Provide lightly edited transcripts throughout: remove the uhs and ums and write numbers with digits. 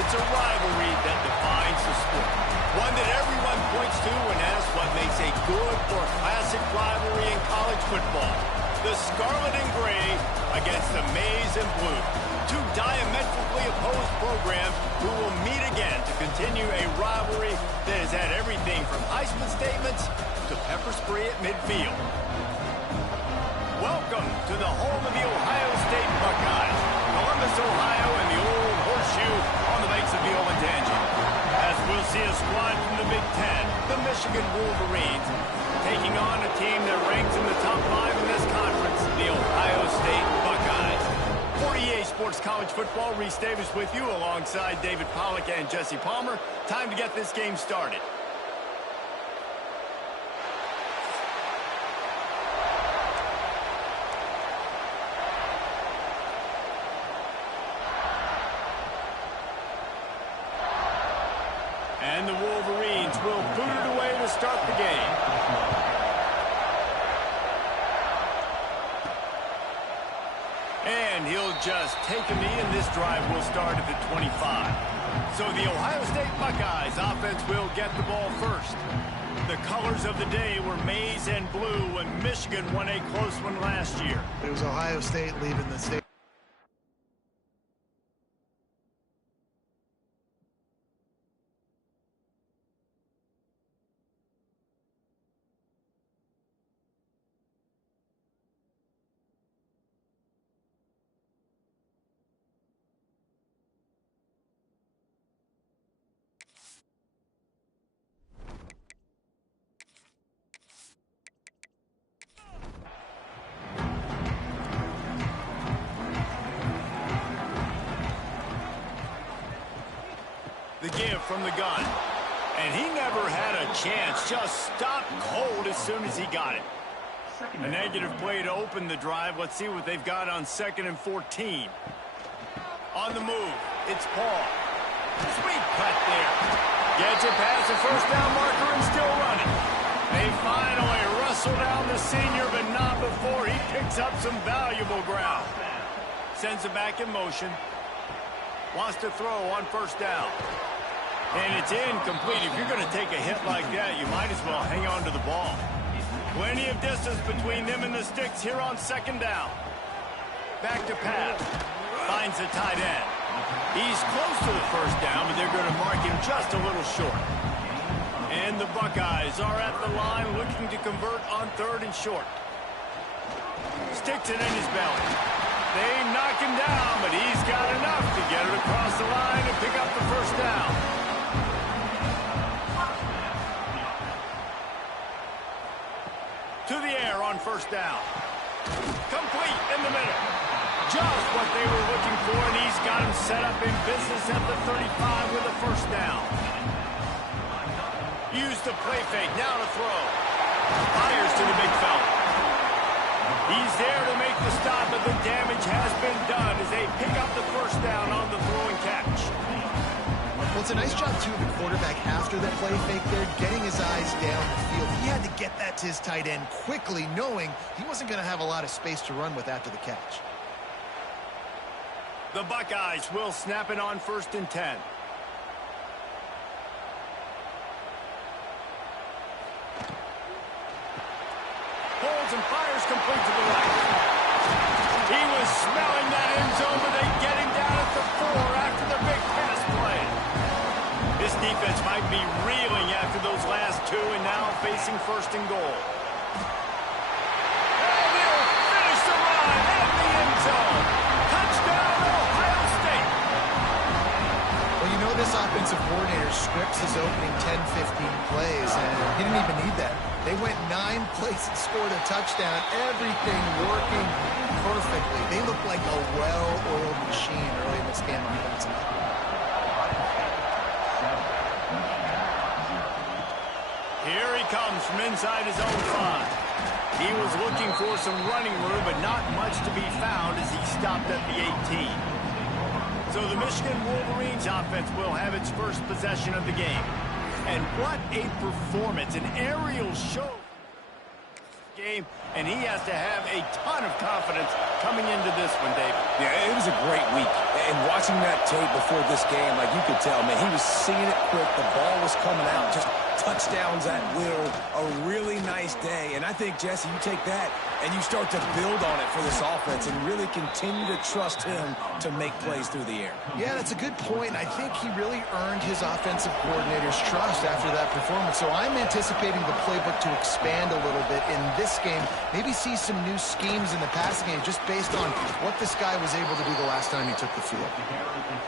It's a rivalry that defines the sport. One that everyone points to when asked what makes a good or classic rivalry in college football. The Scarlet and Gray against the Maize and Blue. Two diametrically opposed programs who will meet again to continue a rivalry that has had everything from Heisman statements to pepper spray at midfield. Welcome to the home of the Ohio State Buckeyes, Columbus, Ohio, and the old horseshoe on the banks of the Olentangy. As we'll see a squad from the Big Ten, the Michigan Wolverines, taking on a team that ranks in the top 5 in this conference, the Ohio State Buckeyes. For EA Sports College Football, Reese Davis with you alongside David Pollack and Jesse Palmer. Time to get this game started. And the Wolverines will boot it away to start the game. And he'll just take a knee, and this drive will start at the 25. So the Ohio State Buckeyes offense will get the ball first. The colors of the day were maize and blue when Michigan won a close one last year. It was Ohio State leaving the state. The give from the gun. And he never had a chance. Just stopped cold as soon as he got it. A negative play to open the drive. Let's see what they've got on 2nd and 14. On the move, it's Paul. Sweet cut there. Gets it past the first down marker and still running. They finally wrestle down the senior, but not before he picks up some valuable ground. Sends it back in motion. Wants to throw on 1st down. And it's incomplete. If you're going to take a hit like that, you might as well hang on to the ball. Plenty of distance between them and the sticks here on 2nd down. Back to pass. Finds the tight end. He's close to the 1st down, but they're going to mark him just a little short. And the Buckeyes are at the line looking to convert on 3rd and short. Sticks it in his belly. They knock him down, but he's got enough to get it across the line and pick up the 1st down. To the air on 1st down. Complete in the middle. Just what they were looking for, and he's got him set up in business at the 35 with a 1st down. Use the play fake, now to throw. Fires to the big fella. He's there to make the stop, but the damage has been done as they pick up the 1st down on the throw and catch. Well, it's a nice job, too, of the quarterback after that play fake there, getting his eyes down the field. He had to get that to his tight end quickly, knowing he wasn't going to have a lot of space to run with after the catch. The Buckeyes will snap it on 1st and 10. Holds and fires complete to the right. He was smelling that end zone, but they get him down at the 4 after the big pass play. This defense might be reeling after those last 2 and now facing 1st and goal. And he'll finish the run at the end zone. Touchdown, Ohio State. Well, you know this offensive coordinator scripts his opening 10-15 plays, and he didn't even need that. They went 9 plays and scored a touchdown. Everything working perfectly. They look like a well-oiled machine early in this game offensively. Here he comes from inside his own 5. He was looking for some running room, but not much to be found as he stopped at the 18. So the Michigan Wolverines offense will have its first possession of the game. And what a performance, an aerial show game, and he has to have a ton of confidence coming into this one, David? Yeah, it was a great week. And watching that tape before this game, like you could tell, man, he was seeing it quick. The ball was coming out, just touchdowns at will. A really nice day. And I think, Jesse, you take that and you start to build on it for this offense and really continue to trust him to make plays through the air. Yeah, that's a good point. I think he really earned his offensive coordinator's trust after that performance. So I'm anticipating the playbook to expand a little bit in this game. Maybe see some new schemes in the passing game just based on what this guy was able to do the last time he took the field.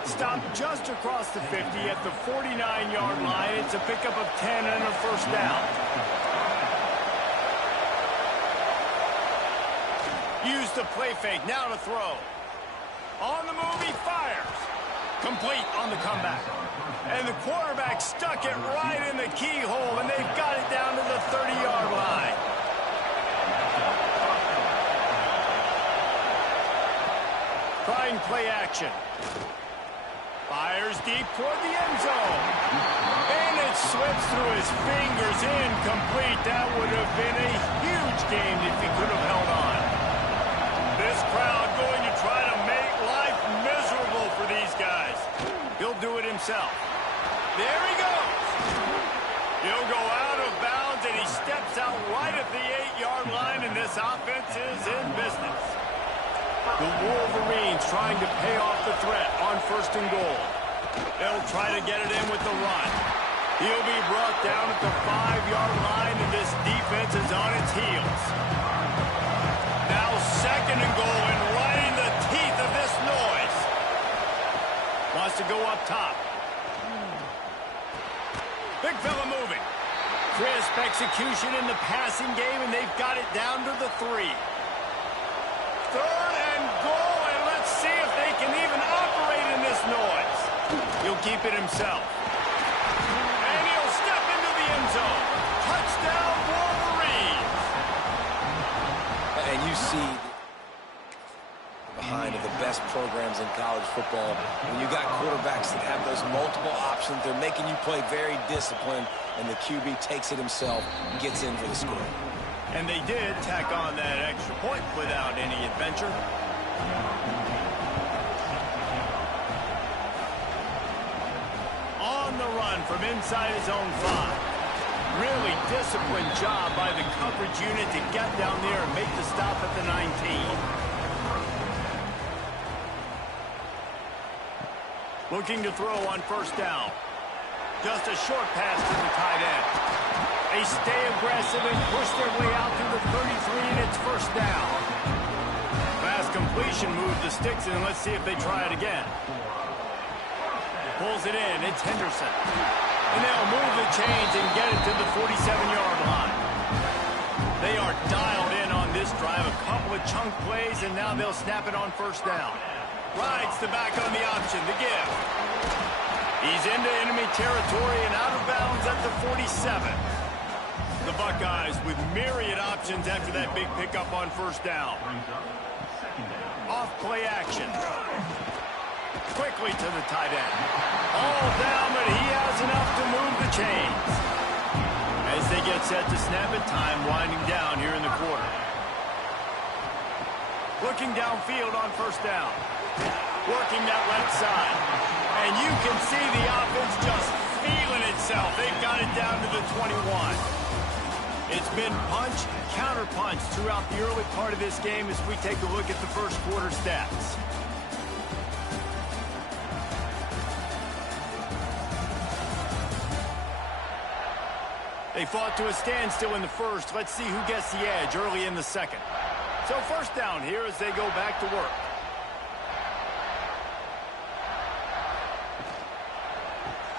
Stop just across the 50 at the 49-yard line. It's a pickup of 10 and a first down. Use the play fake, now to throw. On the move, he fires. Complete on the comeback. And the quarterback stuck it right in the keyhole, and they've got it down to the 30-yard line. Trying play action. Fires deep toward the end zone. And it slips through his fingers, incomplete. That would have been a huge game if he could have held on. This crowd going to try to make life miserable for these guys. He'll do it himself. There he goes. He'll go out of bounds, and he steps out right at the 8-yard line, and this offense is in business. The Wolverines trying to pay off the threat on first and goal. They'll try to get it in with the run. He'll be brought down at the 5-yard line, and this defense is on its heels. Now second and goal, and right in the teeth of this noise. Wants to go up top. Big fella moving. Crisp execution in the passing game, and they've got it down to the 3. Third and goal, and let's see if they can even operate in this noise. He'll keep it himself. And he'll step into the end zone. Touchdown, Wolverines. And you see behind of the best programs in college football, when you got quarterbacks that have those multiple options, they're making you play very disciplined, and the QB takes it himself and gets in for the score. And they did tack on that extra point without any adventure. On the run from inside his own 5. Really disciplined job by the coverage unit to get down there and make the stop at the 19. Looking to throw on first down. Just a short pass to the tight end. They stay aggressive and push their way out to the 33, and it's first down. Fast completion moves the sticks, and let's see if they try it again. Pulls it in. It's Henderson. And they'll move the chains and get it to the 47-yard line. They are dialed in on this drive. A couple of chunk plays, and now they'll snap it on first down. Rides the back on the option. The give. He's into enemy territory and out of bounds at the 47. The Buckeyes with myriad options after that big pickup on first down. Off play action. Quickly to the tight end. All down, but he has enough to move the chains. As they get set to snap it, time winding down here in the quarter. Looking downfield on first down. Working that left side. And you can see the offense just feeling itself. They've got it down to the 21. It's been punch, counter-punch throughout the early part of this game as we take a look at the first quarter stats. They fought to a standstill in the first. Let's see who gets the edge early in the second. So first down here as they go back to work.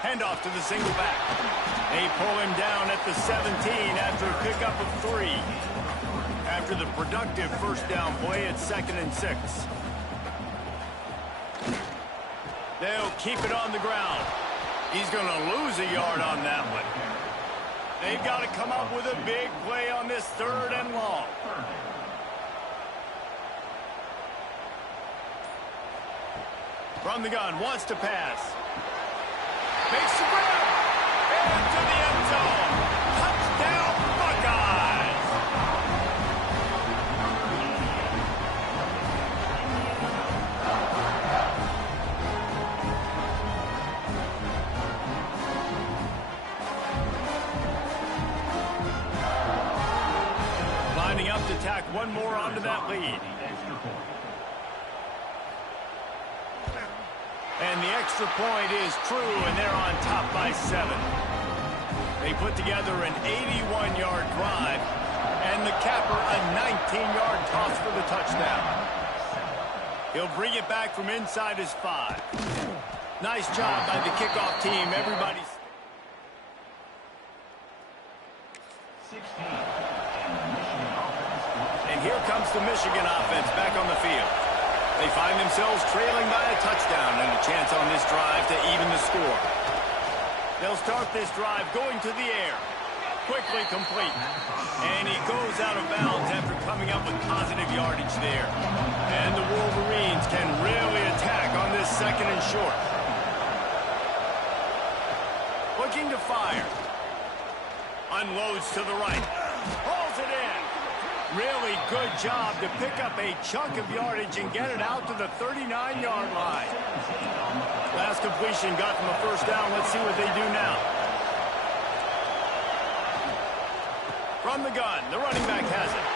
Handoff to the single back. They pull him down at the 17 after a pickup of 3. After the productive first down play, it's 2nd and 6. They'll keep it on the ground. He's going to lose a yard on that one. They've got to come up with a big play on this 3rd and long. From the gun, wants to pass. Makes the grab. Into the end zone. Touchdown, Buckeyes. tack one more onto that lead. And the extra point is true, and they're on top by 7. They put together an 81-yard drive, and the capper a 19-yard toss for the touchdown. He'll bring it back from inside his 5. Nice job by the kickoff team. Everybody's... And here comes the Michigan offense back on the field. They find themselves trailing by a touchdown and a chance on this drive to even the score. They'll start this drive going to the air. Quickly complete. And he goes out of bounds after coming up with positive yardage there. And the Wolverines can really attack on this 2nd and short. Looking to fire. Unloads to the right. Hauls it in. Really good job to pick up a chunk of yardage and get it out to the 39-yard line. Last completion got them a 1st down. Let's see what they do now. From the gun, the running back has it.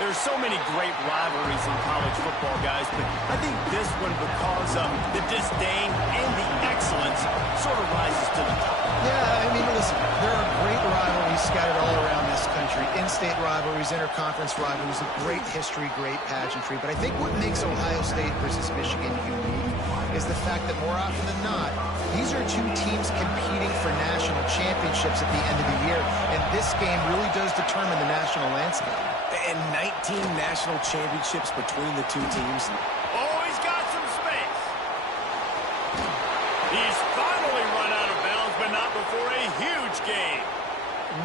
There's so many great rivalries in college football, guys, but I think this one, because of the disdain and the excellence, sort of rises to the top. Yeah, I mean, listen, there are great rivalries scattered all around this country. In-state rivalries, interconference rivalries, of great history, great pageantry. But I think what makes Ohio State versus Michigan unique is the fact that more often than not, these are two teams competing for national championships at the end of the year. And this game really does determine the national landscape. And 19 national championships between the two teams. Oh, he's got some space. He's finally run out of bounds, but not before a huge gain.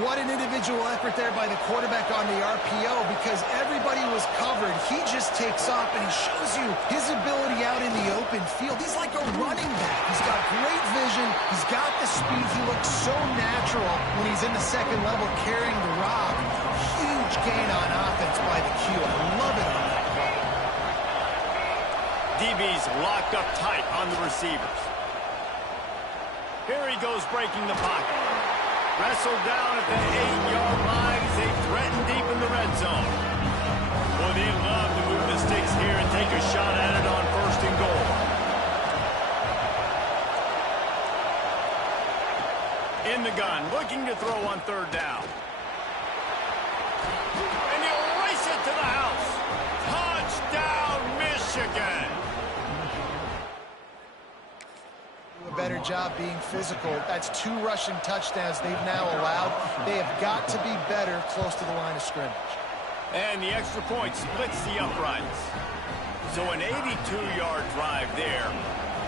What an individual effort there by the quarterback on the RPO, because everybody was covered. He just takes off, and he shows you his ability out in the open field. He's like a running back. He's got great vision. He's got the speed. He looks so natural when he's in the 2nd level carrying the rock. Huge gain on offense by the Q. I love it on that play. DB's locked up tight on the receivers. Here he goes breaking the pocket. Wrestled down at the 8-yard line as they threaten deep in the red zone. Boy, they love to move the sticks here and take a shot at it on 1st and goal. In the gun, looking to throw on 3rd down. And he'll race it to the house. Touchdown, Michigan. A better job being physical. That's 2 rushing touchdowns they've now allowed. They have got to be better close to the line of scrimmage. And the extra point splits the uprights. So an 82-yard drive there.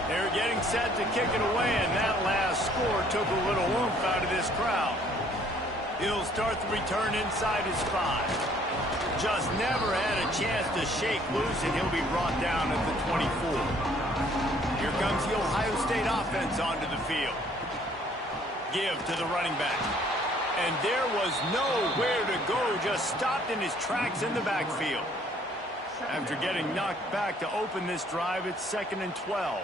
They're getting set to kick it away, and that last score took a little oomph out of this crowd. He'll start the return inside his 5. Just never had a chance to shake loose, and he'll be brought down at the 24. Here comes the Ohio State offense onto the field. Give to the running back. And there was nowhere to go, just stopped in his tracks in the backfield. After getting knocked back to open this drive, it's 2nd and 12.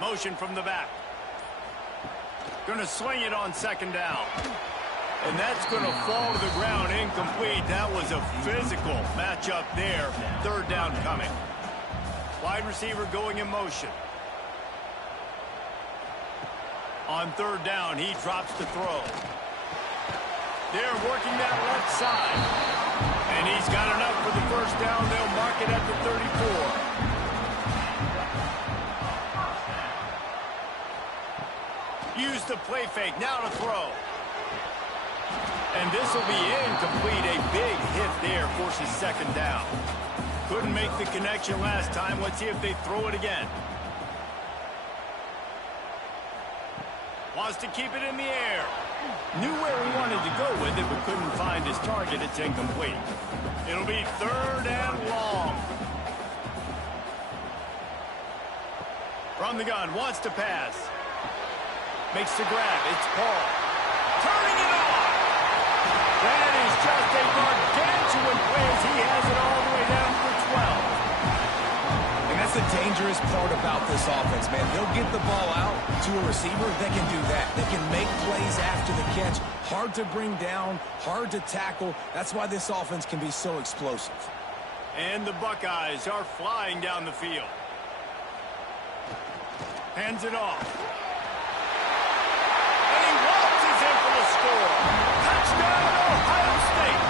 Motion from the back. Gonna swing it on 2nd down. And that's gonna fall to the ground incomplete. That was a physical matchup there. 3rd down coming. Wide receiver going in motion. On 3rd down, he drops to throw. They're working that left side. And he's got enough for the 1st down. They'll mark it at the 34. Use the play fake. Now to throw. And this will be incomplete. A big hit there forces 2nd down. Couldn't make the connection last time. Let's see if they throw it again. Wants to keep it in the air. Knew where he wanted to go with it, but couldn't find his target. It's incomplete. It'll be 3rd and long. From the gun, wants to pass. Makes the grab. It's Paul. Turning it on. That is just a gargantuan play as he has it all the way down to the 12. And that's the the dangerous part about this offense, man. They'll get the ball out to a receiver. They can do that. They can make plays after the catch. Hard to bring down, hard to tackle. That's why this offense can be so explosive. And the Buckeyes are flying down the field. Hands it off. And he waltzes in for the score. Touchdown, Ohio State.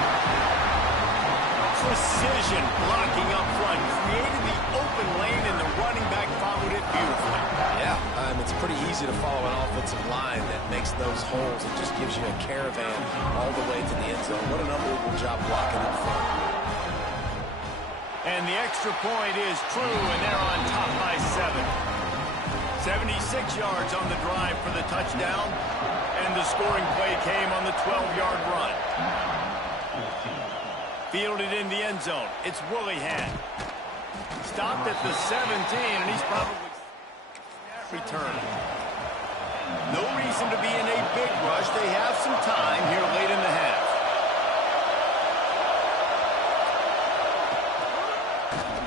Precision blocking up front. Created the open lane, and the running back followed it beautifully. Yeah, it's pretty easy to follow an offensive line that makes those holes. It just gives you a caravan all the way to the end zone. What an unbelievable job blocking up front. And the extra point is true, and they're on top by 7. 76 yards on the drive for the touchdown, and the scoring play came on the 12-yard run. Fielded in the end zone. It's Willihan. Stopped at the 17, and he's probably returned. No reason to be in a big rush. They have some time here late in the half.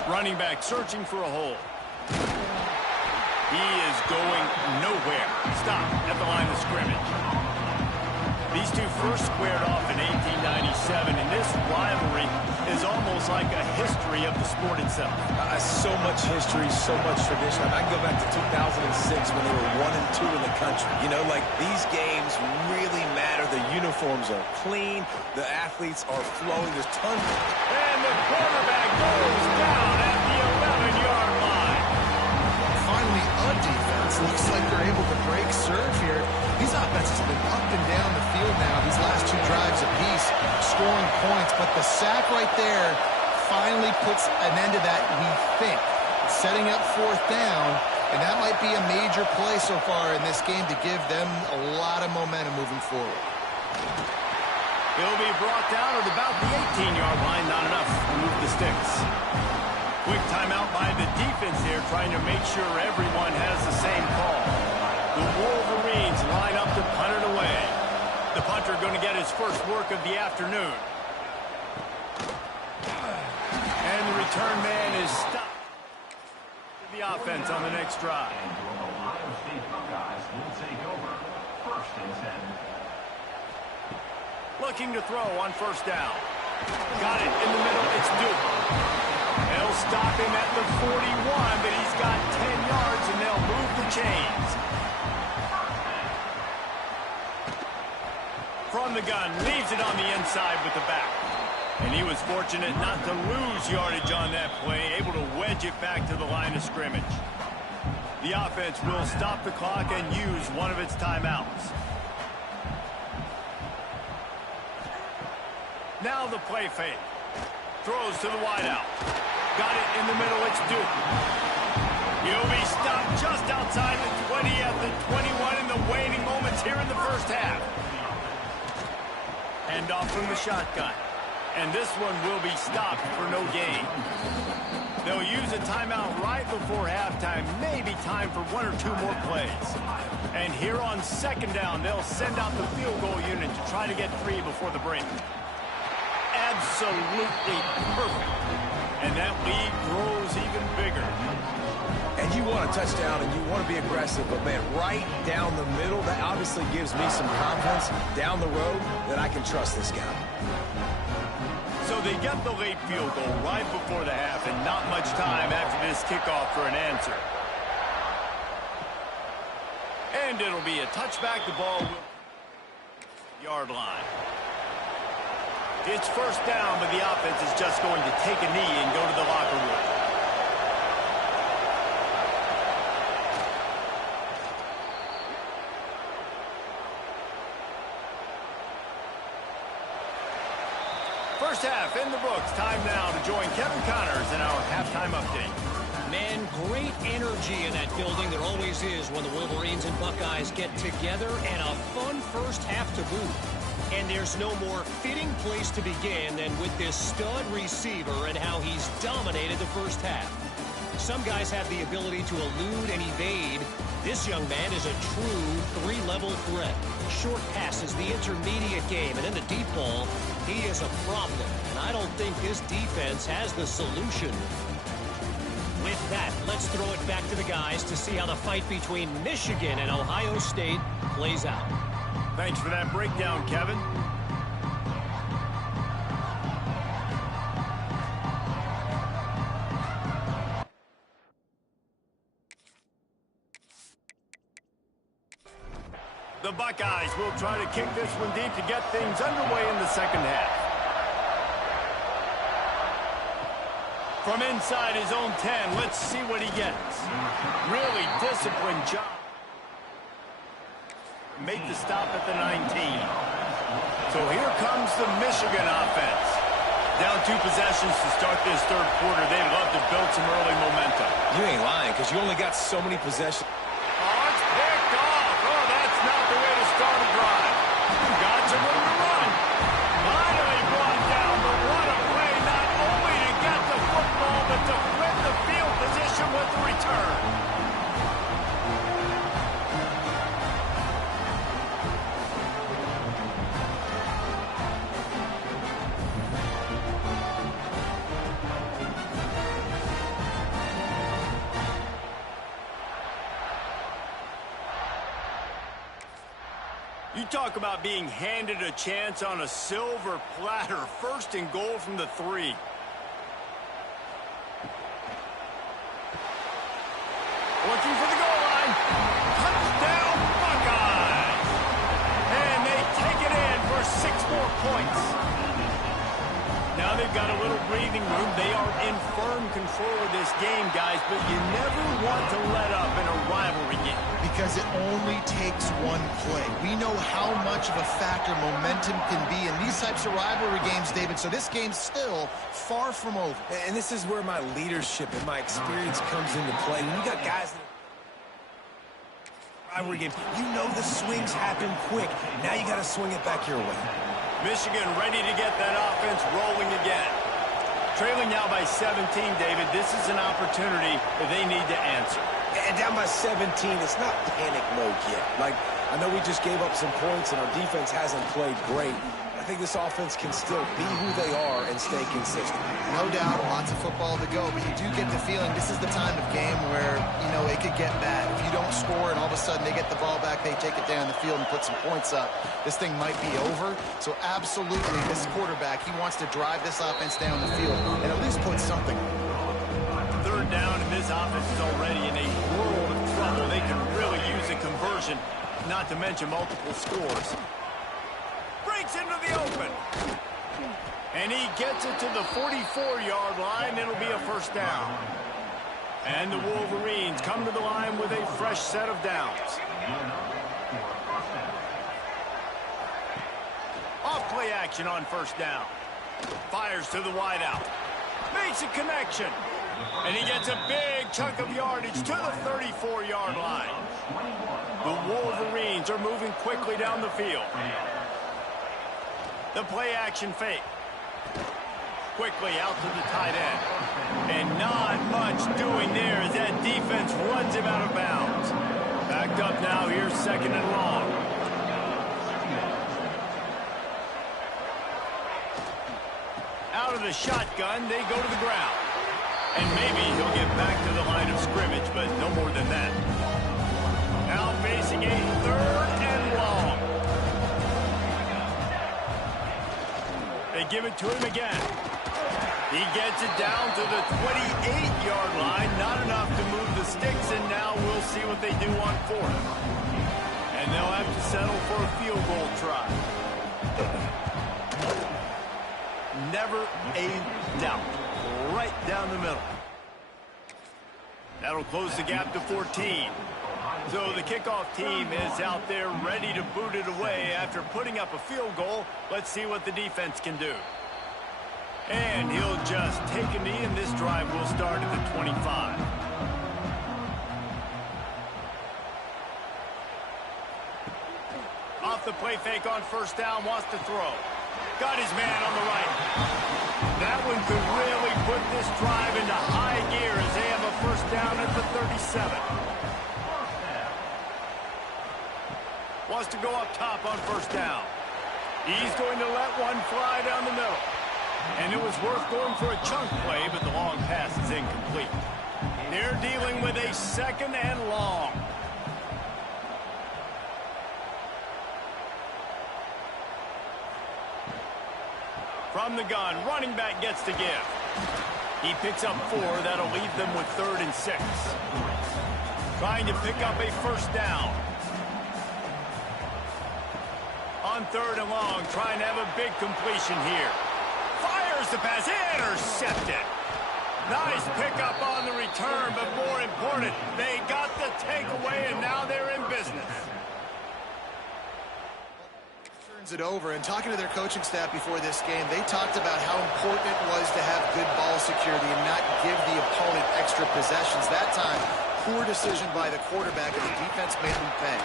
Running back searching for a hole. He is going nowhere. Stop at the line of scrimmage. These two first squared off in 1897, and this rivalry is almost like a history of the sport itself. So much history, so much tradition. I can go back to 2006 when they were 1-2 in the country. You know, like, these games really matter. The uniforms are clean. The athletes are flowing. There's tons. And the quarterback goes down at the 11-yard line. Finally, a defense. Looks like they're able to break serve here. These offenses have been up and down the field now, these last 2 drives apiece, scoring points. But the sack right there finally puts an end to that, we think. Setting up 4th down, and that might be a major play so far in this game to give them a lot of momentum moving forward. He'll be brought down at about the 18-yard line. Not enough to move the sticks. Quick timeout by the defense here, trying to make sure everyone has the same call. The Wolverines line up to punt it away. The punter going to get his first work of the afternoon. And the return man is stopped. The offense on the next drive. Looking to throw on 1st down. Got it in the middle. It's Duke. They'll stop him at the 41, but he's got 10 yards, and they'll move the chains. From the gun, leaves it on the inside with the back. And he was fortunate not to lose yardage on that play, able to wedge it back to the line of scrimmage. The offense will stop the clock and use one of its timeouts. Now the play fake. Throws to the wideout. Got it in the middle, it's Duke. He'll be stopped just outside the 20 at the 21 in the waning moments here in the first half. Hand off from the shotgun. And this one will be stopped for no gain. They'll use a timeout right before halftime. Maybe time for 1 or 2 more plays. And here on 2nd down, they'll send out the field goal unit to try to get 3 before the break. Absolutely perfect. And that lead grows even bigger. And you want a touchdown and you want to be aggressive, but man, right down the middle, that obviously gives me some confidence down the road that I can trust this guy. So they get the late field goal right before the half, and not much time after this kickoff for an answer. And it'll be a touchback. The ball will yard line. It's 1st down, but the offense is just going to take a knee and go to the locker room. First half in the books. Time now to join Kevin Connors in our halftime update. Man, great energy in that building. There always is when the Wolverines and Buckeyes get together, and a fun first half to boot. And there's no more fitting place to begin than with this stud receiver and how he's dominated the first half. Some guys have the ability to elude and evade. This young man is a true 3-level threat. Short passes, the intermediate game, and then the deep ball. He is a problem, and I don't think this defense has the solution. With With that, let's throw it back to the guys to see how the fight between Michigan and Ohio State plays out. Thanks for that breakdown, Kevin. The Buckeyes will try to kick this one deep to get things underway in the second half. From inside his own 10, let's see what he gets. Really disciplined job. Make the stop at the 19. So here comes the Michigan offense. Down 2 possessions to start this third quarter. They'd love to build some early momentum. You ain't lying, because you only got so many possessions. Oh, it's picked off. Oh, that's not the way to start a drive. Got some room to run. Finally brought down, but what a play, not only to get the football, but to flip the field position with the return. You talk about being handed a chance on a silver platter. First and goal from the 3. Looking for the goal line. Touchdown, Buckeyes! And they take it in for 6 more points. Now they've got a little breathing room. They are in firm control of this game, guys, but you never want to let up in a rivalry game. Because it only takes one play. We know how much of a factor momentum can be in these types of rivalry games, David, so this game's still far from over. And this is where my leadership and my experience comes into play. When you got guys that rivalry game, you know the swings happen quick. Now you got to swing it back your way. Michigan ready to get that offense rolling again. Trailing now by 17, David. This is an opportunity that they need to answer. And down by 17, it's not panic mode yet. Like, I know we just gave up some points and our defense hasn't played great. I think this offense can still be who they are and stay consistent. No doubt, lots of football to go, but you do get the feeling this is the time of game where, you know, it could get bad. If you don't score and all of a sudden they get the ball back, they take it down the field and put some points up, this thing might be over. So absolutely, this quarterback, he wants to drive this offense down the field and at least put something on. Third down, and this offense is already in a world of trouble. They can really use a conversion, not to mention multiple scores. Breaks into the open. And he gets it to the 44-yard line. It'll be a first down. And the Wolverines come to the line with a fresh set of downs. Off play action on first down. Fires to the wideout. Makes a connection. And he gets a big chunk of yardage to the 34-yard line. The Wolverines are moving quickly down the field. The play action fake. Quickly out to the tight end. And not much doing there as that defense runs him out of bounds. Backed up now, here's second and long. Out of the shotgun, they go to the ground. And maybe he'll get back to the line of scrimmage, but no more than that. Now facing a third and long. They give it to him again. He gets it down to the 28-yard line. Not enough to move the sticks, and now we'll see what they do on fourth. And they'll have to settle for a field goal try. Never a doubt. Right down the middle. That'll close the gap to 14. So the kickoff team is out there ready to boot it away after putting up a field goal. Let's see what the defense can do. And he'll just take a knee, and this drive will start at the 25. Off the play fake on first down, wants to throw. Got his man on the right. That one could really put this drive into high gear as they have a first down at the 37. Wants to go up top on first down. He's going to let one fly down the middle. And it was worth going for a chunk play, but the long pass is incomplete. They're dealing with a 2nd and long. From the gun, running back gets to give. He picks up 4. That'll leave them with 3rd and 6. Trying to pick up a 1st down. On 3rd and long, trying to have a big completion here. Fires the pass, intercepted. Nice pickup on the return, but more important, they got the takeaway, and now they're in business. Turns it over, and talking to their coaching staff before this game, they talked about how important it was to have good ball security and not give the opponent extra possessions. That time, poor decision by the quarterback, and the defense made them pay.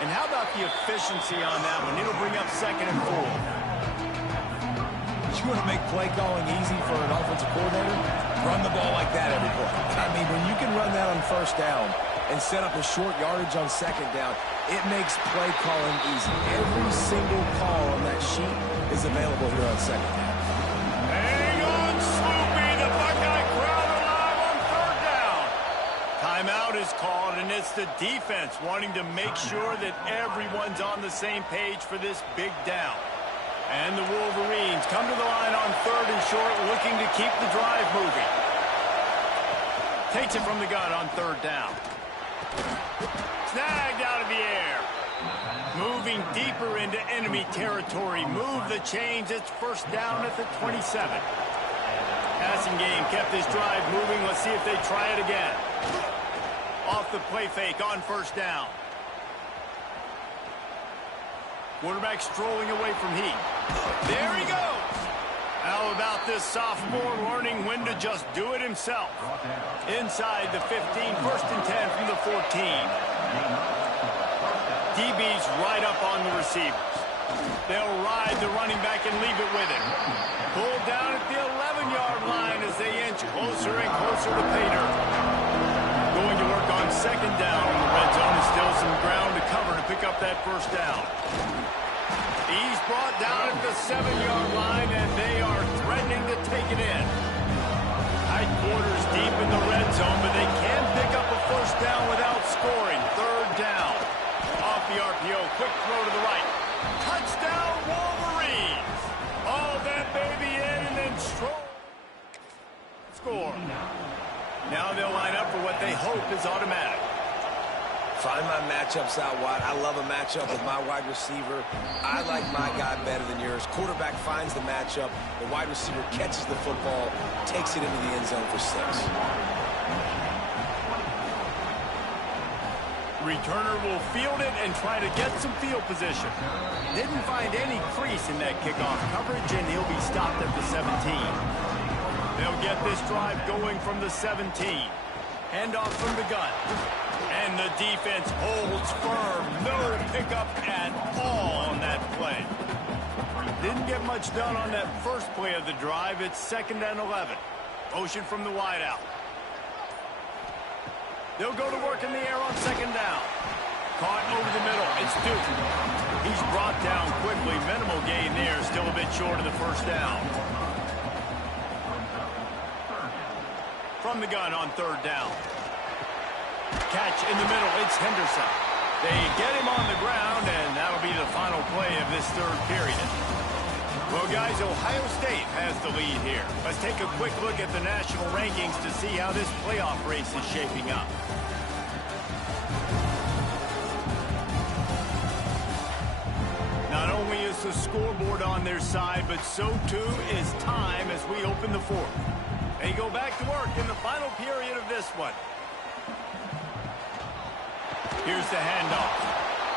And how about the efficiency on that one? It'll bring up 2nd and 4. You want to make play calling easy for an offensive coordinator? Run the ball like that every play. I mean, when you can run that on 1st down and set up a short yardage on 2nd down, it makes play calling easy. Every single call on that sheet is available here on 2nd down. Hang on, Sloopy. The Buckeye crowd alive on 3rd down. Timeout is called, and it's the defense wanting to make sure that everyone's on the same page for this big down. And the Wolverines come to the line on 3rd and short, looking to keep the drive moving. Takes it from the gun on 3rd down. Snagged out of the air. Moving deeper into enemy territory. Move the chains. It's 1st down at the 27. Passing game kept this drive moving. Let's see if they try it again. Off the play fake on 1st down. Quarterback strolling away from heat. There he goes. How about this sophomore learning when to just do it himself? Inside the 15, 1st and 10 from the 14. DB's right up on the receivers. They'll ride the running back and leave it with him. Pulled down at the 11-yard line as they inch closer and closer to pay dirt. Going to work on 2nd down in the red zone, and still some ground to cover to pick up that 1st down. He's brought down at the 7-yard line, and they are threatening to take it in. Tight quarters deep in the red zone, but they can pick up a 1st down without scoring. 3rd down. Off the RPO, quick throw to the right. Touchdown, Wolverines! All that baby in, and then score. Now they'll line up for what they hope is automatic. Find my matchups out wide. I love a matchup with my wide receiver. I like my guy better than yours. Quarterback finds the matchup. The wide receiver catches the football, takes it into the end zone for 6. Returner will field it and try to get some field position. Didn't find any crease in that kickoff coverage, and he'll be stopped at the 17. They'll get this drive going from the 17. Handoff from the gun. And the defense holds firm. No pickup at all on that play. Didn't get much done on that first play of the drive. It's 2nd and 11. Motion from the wideout. They'll go to work in the air on 2nd down. Caught over the middle. It's Duke. He's brought down quickly. Minimal gain there. Still a bit short of the 1st down. From the gun on 3rd down. Catch in the middle. It's Henderson. They get him on the ground, and that'll be the final play of this 3rd period. Well, guys, Ohio State has the lead here. Let's take a quick look at the national rankings to see how this playoff race is shaping up. Not only is the scoreboard on their side, but so too is time as we open the 4th. They go back to work in the final period of this one. Here's the handoff.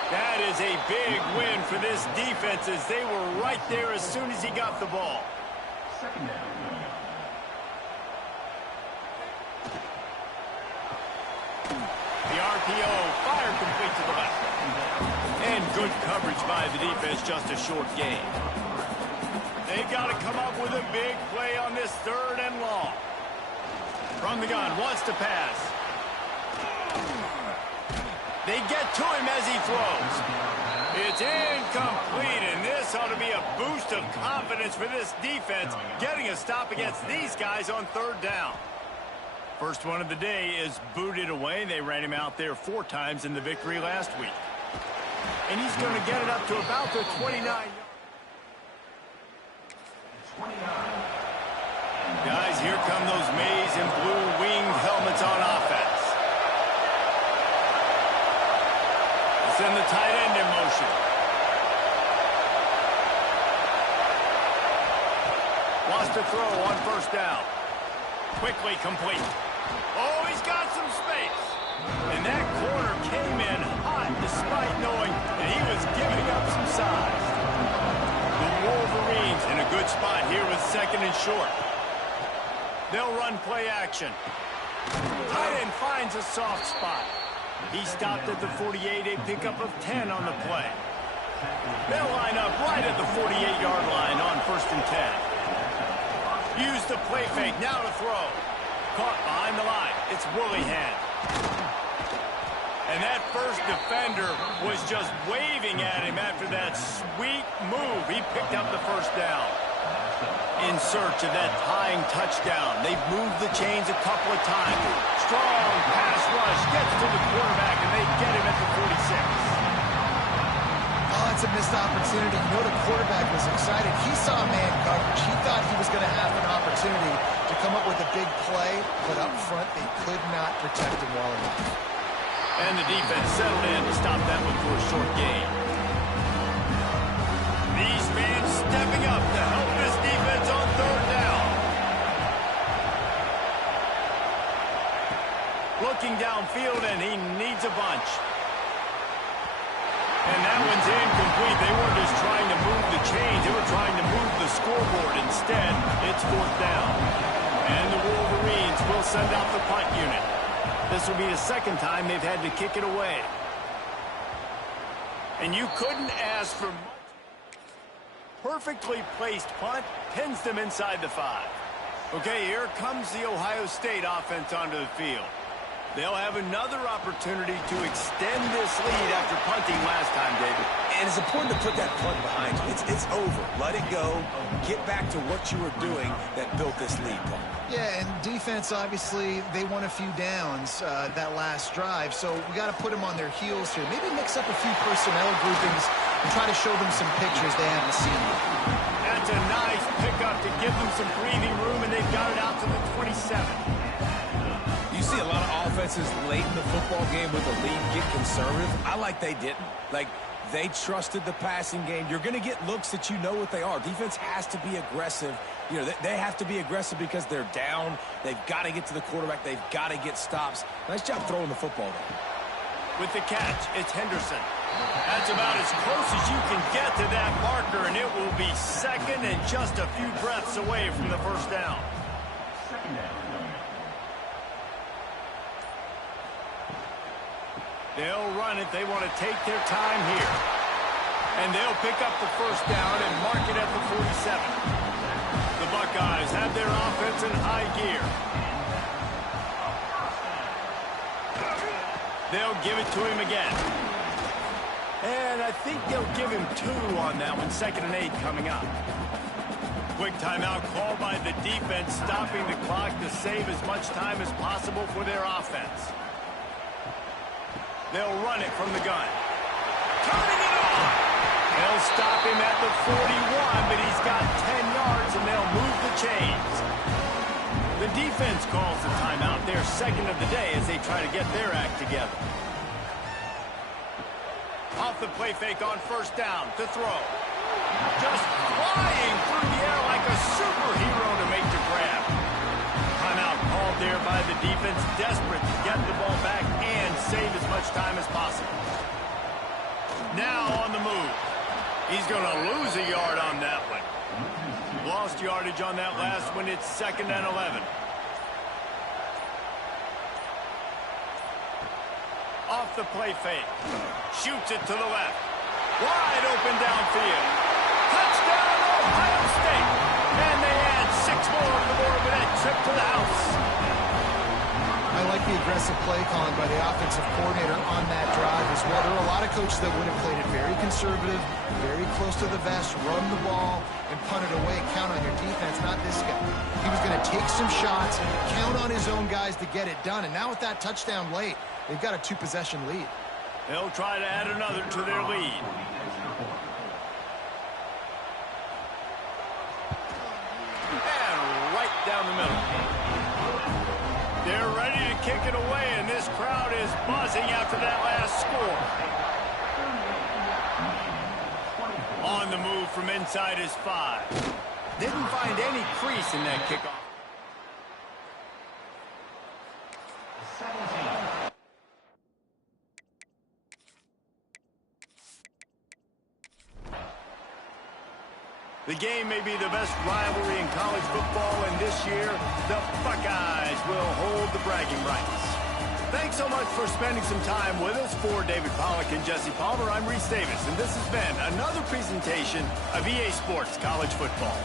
That is a big win for this defense as they were right there as soon as he got the ball. 2nd down. The RPO fire complete to the left. And good coverage by the defense, just a short gain. They've got to come up with a big play on this 3rd and long. From the gun, wants to pass. They get to him as he throws. It's incomplete, and this ought to be a boost of confidence for this defense, getting a stop against these guys on 3rd down. First one of the day is booted away. They ran him out there 4 times in the victory last week. And he's going to get it up to about the 29. Guys, here come those maize and blue winged helmets on offense. Send the tight end in motion. Lost a throw on first down. Quickly complete. Oh, he's got some space. And that corner came in hot despite knowing that he was giving up some size. The Wolverines in a good spot here with second and short. They'll run play action. Tight end finds a soft spot. He stopped at the 48, a pickup of 10 on the play. They'll line up right at the 48-yard line on first and 10. Use the play fake, now to throw. Caught behind the line. It's Willingham. And that first defender was just waving at him after that sweet move. He picked up the first down. In search of that tying touchdown. They've moved the chains a couple of times. Strong pass rush gets to the quarterback, and they get him at the 46. Oh, it's a missed opportunity. You know, the quarterback was excited. He saw man coverage. He thought he was going to have an opportunity to come up with a big play, but up front, they could not protect him well enough. And the defense settled in to stop that one for a short gain. These fans stepping up to help this defense on third down. Looking downfield, and he needs a bunch. And that one's incomplete. They weren't just trying to move the chains. They were trying to move the scoreboard. Instead, it's fourth down. And the Wolverines will send out the punt unit. This will be the second time they've had to kick it away. And you couldn't ask for much. Perfectly placed punt pins them inside the 5. Okay, here comes the Ohio State offense onto the field. They'll have another opportunity to extend this lead after punting last time, David. And it's important to put that punt behind you. It's over. Let it go. Get back to what you were doing that built this lead, Paul. Yeah, and defense, obviously, they won a few downs that last drive, so we got to put them on their heels here. Maybe mix up a few personnel groupings and try to show them some pictures they haven't seen yet. That's a nice pickup to give them some breathing room, and they've got it out to the 27. You see a lot of offenses late in the football game with the lead get conservative. I like they didn't. Like, they trusted the passing game. You're going to get looks that you know what they are. Defense has to be aggressive. You know, they have to be aggressive because they're down. They've got to get to the quarterback. They've got to get stops. Nice job throwing the football there. With the catch, it's Henderson. That's about as close as you can get to that marker, and it will be second and just a few breaths away from the first down. They'll run it. They want to take their time here. And they'll pick up the first down and mark it at the 47. The Buckeyes have their offense in high gear. They'll give it to him again. And I think they'll give him 2 on that one. 2nd and 8 coming up. Quick timeout called by the defense, stopping the clock to save as much time as possible for their offense. They'll run it from the gun. Turning it on! They'll stop him at the 41, but he's got 10 yards, and they'll move the chains. The defense calls the timeout, their second of the day, as they try to get their act together. Off the play fake on first down to throw. Just flying through the air like a superhero to make the grab. Timeout called there by the defense, desperate to get the ball back and save as much time as possible. Now on the move. He's going to lose a yard on that one. Lost yardage on that last one. It's 2nd and 11. Off the play fake. Shoots it to the left. Wide open downfield. Touchdown, Ohio State. And they add 6 more on the board with that trip to the house. I like the aggressive play calling by the offensive coordinator on that drive as well. There are a lot of coaches that would have played it very conservative, very close to the vest, run the ball, and punt it away. Count on your defense, not this guy. He was going to take some shots, count on his own guys to get it done. And now with that touchdown late, they've got a 2-possession lead. They'll try to add another to their lead. And right down the middle. They're ready to kick it away, and this crowd is buzzing after that last score. On the move from inside his 5. Didn't find any crease in that kickoff. The game may be the best rivalry in college football, and this year, the Buckeyes will hold the bragging rights. Thanks so much for spending some time with us. For David Pollack and Jesse Palmer, I'm Reese Davis, and this has been another presentation of EA Sports College Football.